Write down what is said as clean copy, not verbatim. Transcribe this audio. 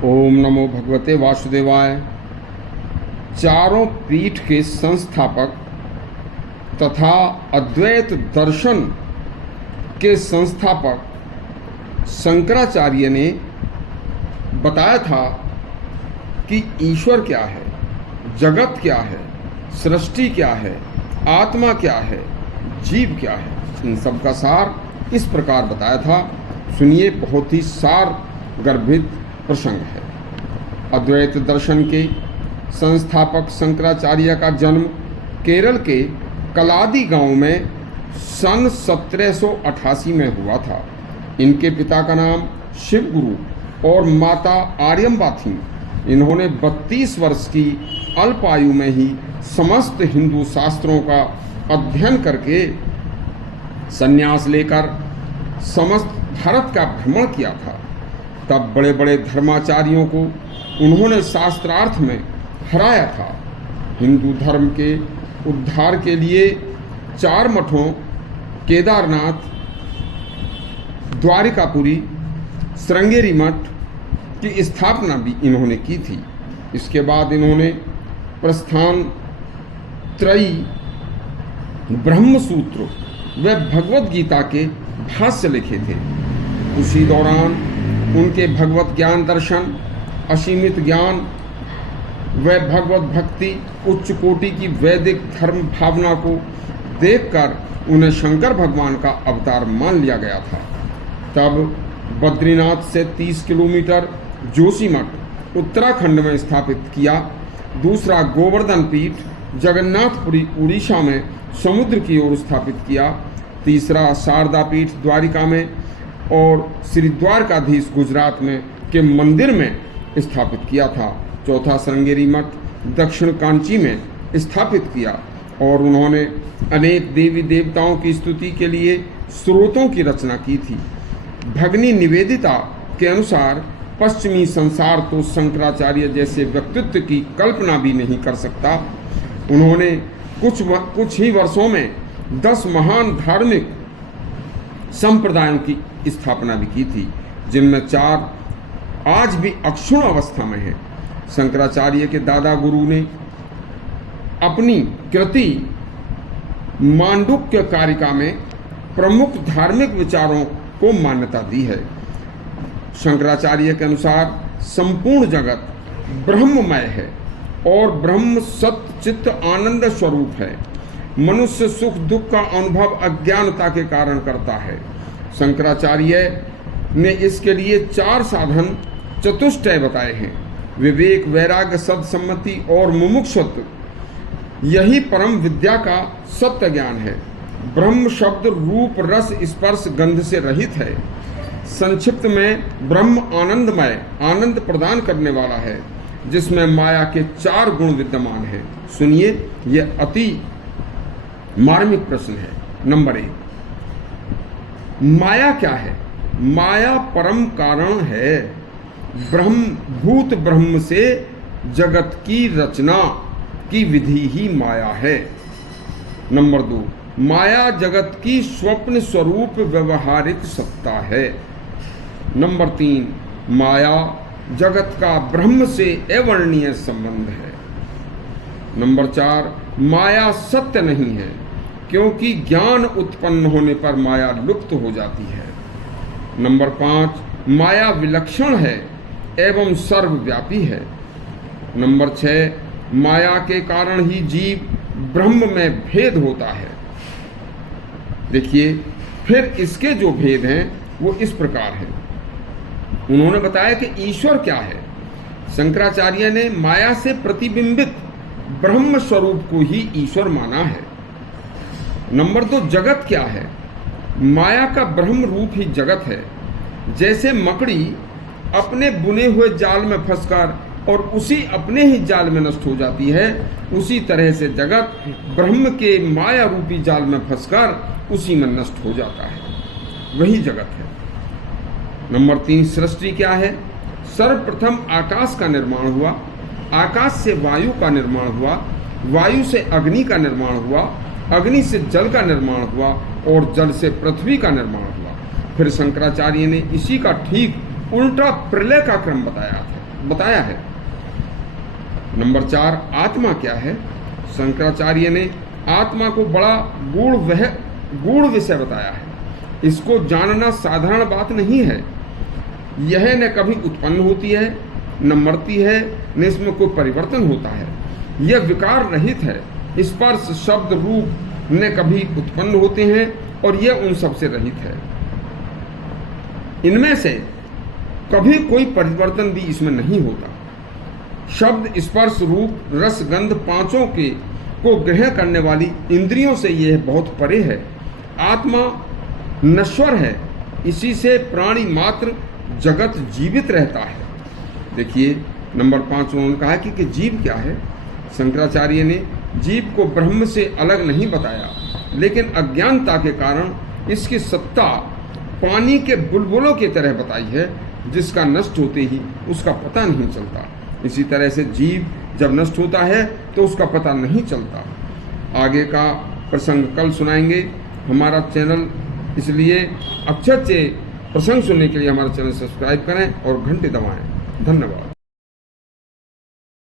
ओम नमो भगवते वासुदेवाय। चारों पीठ के संस्थापक तथा अद्वैत दर्शन के संस्थापक शंकराचार्य ने बताया था कि ईश्वर क्या है, जगत क्या है, सृष्टि क्या है, आत्मा क्या है, जीव क्या है। इन सब का सार इस प्रकार बताया था। सुनिए, बहुत ही सार गर्भित प्रसंग है। अद्वैत दर्शन के संस्थापक शंकराचार्य का जन्म केरल के कलादी गांव में सन 1788 में हुआ था। इनके पिता का नाम शिव गुरु और माता आर्यम्बा थीं। इन्होंने 32 वर्ष की अल्प आयु में ही समस्त हिंदू शास्त्रों का अध्ययन करके संन्यास लेकर समस्त भारत का भ्रमण किया था। तब बड़े बड़े धर्माचार्यों को उन्होंने शास्त्रार्थ में हराया था। हिंदू धर्म के उद्धार के लिए 4 मठों केदारनाथ, द्वारिकापुरी, श्रृंगेरी मठ की स्थापना भी इन्होंने की थी। इसके बाद इन्होंने प्रस्थान त्रयी, ब्रह्मसूत्र व भगवत गीता के भाष्य लिखे थे। उसी दौरान उनके भगवत ज्ञान दर्शन, असीमित ज्ञान व भगवत भक्ति, उच्च कोटि की वैदिक धर्म भावना को देखकर उन्हें शंकर भगवान का अवतार मान लिया गया था। तब बद्रीनाथ से 30 किलोमीटर जोशीमठ उत्तराखंड में स्थापित किया। दूसरा गोवर्धन पीठ जगन्नाथपुरी उड़ीसा में समुद्र की ओर स्थापित किया। तीसरा शारदा पीठ द्वारिका में और श्री द्वारकाधीश गुजरात में के मंदिर में स्थापित किया था। चौथा श्रृंगेरी मठ दक्षिण कांची में स्थापित किया और उन्होंने अनेक देवी देवताओं की स्तुति के लिए स्रोतों की रचना की थी। भगनी निवेदिता के अनुसार पश्चिमी संसार तो शंकराचार्य जैसे व्यक्तित्व की कल्पना भी नहीं कर सकता। उन्होंने कुछ ही वर्षों में 10 महान धार्मिक संप्रदायों की स्थापना भी की थी, जिनमें 4 आज भी अक्षुण्ण अवस्था में हैं। शंकराचार्य के दादा गुरु ने अपनी कृति मांडुक्य कारिका में प्रमुख धार्मिक विचारों को मान्यता दी है। शंकराचार्य के अनुसार संपूर्ण जगत ब्रह्ममय है और ब्रह्म सत्य चित्त आनंद स्वरूप है। मनुष्य सुख दुख का अनुभव अज्ञानता के कारण करता है। शंकराचार्य ने इसके लिए 4 साधन चतुष्टय बताए हैं: विवेक, वैराग्य, सद्सम्मति और मुमुक्षुत्व। यही परम विद्या का सत्य ज्ञान है। ब्रह्म शब्द रूप, रस, स्पर्श, गंध से रहित है। संक्षिप्त में ब्रह्म आनंदमय, आनंद प्रदान करने वाला है, जिसमें माया के 4 गुण विद्यमान हैं। सुनिए, यह अति मार्मिक प्रश्न है। नंबर 1, माया क्या है? माया परम कारण है। ब्रह्म भूत ब्रह्म से जगत की रचना की विधि ही माया है। नंबर 2, माया जगत की स्वप्न स्वरूप व्यवहारिक सत्ता है। नंबर 3, माया जगत का ब्रह्म से अवर्णनीय संबंध है। नंबर 4, माया सत्य नहीं है, क्योंकि ज्ञान उत्पन्न होने पर माया लुप्त हो जाती है। नंबर 5, माया विलक्षण है एवं सर्वव्यापी है। नंबर 6, माया के कारण ही जीव ब्रह्म में भेद होता है। देखिए, फिर इसके जो भेद हैं वो इस प्रकार हैं। उन्होंने बताया कि ईश्वर क्या है। शंकराचार्य ने माया से प्रतिबिंबित ब्रह्म स्वरूप को ही ईश्वर माना है। नंबर 2, जगत क्या है? माया का ब्रह्म रूप ही जगत है। जैसे मकड़ी अपने बुने हुए जाल में फंसकर और उसी अपने ही जाल में नष्ट हो जाती है, उसी तरह से जगत ब्रह्म के माया रूपी जाल में फंसकर उसी में नष्ट हो जाता है। वही जगत है। नंबर 3, सृष्टि क्या है? सर्वप्रथम आकाश का निर्माण हुआ, आकाश से वायु का निर्माण हुआ, वायु से अग्नि का निर्माण हुआ, अग्नि से जल का निर्माण हुआ और जल से पृथ्वी का निर्माण हुआ। फिर शंकराचार्य ने इसी का ठीक उल्टा प्रलय का क्रम बताया था। बताया है। नंबर 4, आत्मा क्या है? शंकराचार्य ने आत्मा को बड़ा गूढ़ विषय बताया है। इसको जानना साधारण बात नहीं है। यह न कभी उत्पन्न होती है, न मरती है, न इसमें कोई परिवर्तन होता है। यह विकार रहित है। स्पर्श, शब्द, रूप न कभी उत्पन्न होते हैं और यह उन सबसे रहित है। इनमें से कभी कोई परिवर्तन भी इसमें नहीं होता। शब्द, स्पर्श, रूप, रस, गंध पांचों को ग्रहण करने वाली इंद्रियों से यह बहुत परे है। आत्मा नश्वर है, इसी से प्राणी मात्र जगत जीवित रहता है। देखिए नंबर 5 उन्होंने कहा कि जीव क्या है। शंकराचार्य ने जीव को ब्रह्म से अलग नहीं बताया, लेकिन अज्ञानता के कारण इसकी सत्ता पानी के बुलबुलों की तरह बताई है, जिसका नष्ट होते ही उसका पता नहीं चलता। इसी तरह से जीव जब नष्ट होता है तो उसका पता नहीं चलता। आगे का प्रसंग कल सुनाएंगे। हमारा चैनल, इसलिए अच्छे प्रसंग सुनने के लिए हमारा चैनल सब्सक्राइब करें और घंटी दबाएं। धन्यवाद।